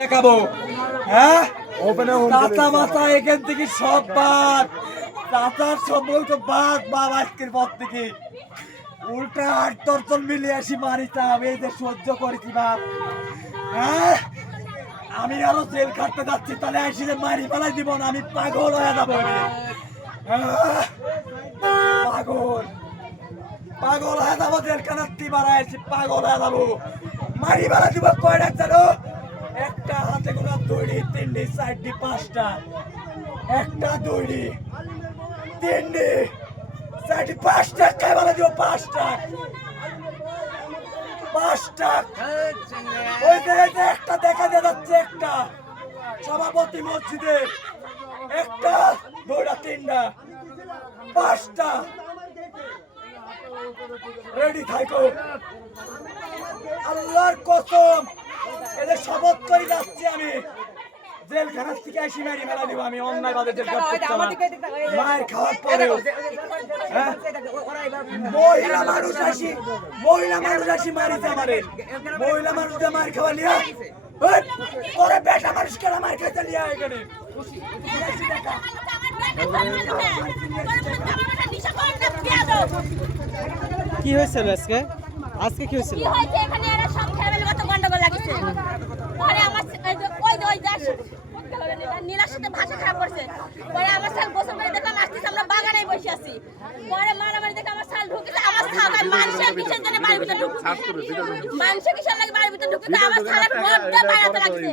দেখাবো হ্যাঁ চাচা মাথা এখান থেকে সব বাদ চাচার সম্বল তো বাদ বাপ আজকের পর থেকে উল্টা ৮-১০ জন মিলে আসি মারিতাম এই যে সহ্য করেছি বাপ হ্যাঁ আমি আরো জেল খাটতে যাচ্ছি তাহলে আসি যে মারি ফেলাই দিব না আমি পাগল হয়ে যাবো পাগল পাগল হয়ে যাবো জেলখানার তিবারা আসি পাগল হয়ে যাবো মারি ফেলাই দিব কয়টা জানো একটা হাতে গোনা দড়ি তিনটি চারটি পাঁচটা একটা দড়ি তিনটি চারটি পাঁচটা খাই বলা দিব পাঁচটা ওই যে একটা দেখা যাচ্ছে একটা সভাপতি মসজিদে একটা দুইটা তিনটা পাঁচটা রেডি থাকো আল্লাহর কসম এদের শপথ করে যাচ্ছি আমি জেলখানা থেকে আসি মারি মেলা দিব আমি অন্যায় বাদে জেল মায়ের খাওয়ার পরে মহিলা মানুষ আসি মারিতে আমারে মহিলা মানুষ মার খাওয়া লিয়া পরে বেটা মানুষ কেন মার খাইতে লিয়া এখানে কি হয়েছিল আজকে আজকে কি হয়েছিল এখানে এরা সব ফ্যামিলিগত গন্ডগোল লাগিছে পরে আমার ওই নীলার সাথে ভাষা খারাপ করছে পরে আমার সাল গোসল করে দেখলাম আসতেছে আমরা বাগানে বসে আছি পরে মারামারি দেখে আমার সাল ঢুকেছে আমার সাল মানুষের কিসের জন্য বাড়ির ভিতরে ঢুকছে মানুষের কিসের লাগে বাড়ির ভিতরে ঢুকছে আমার সালের মধ্যে বাইরে লাগছে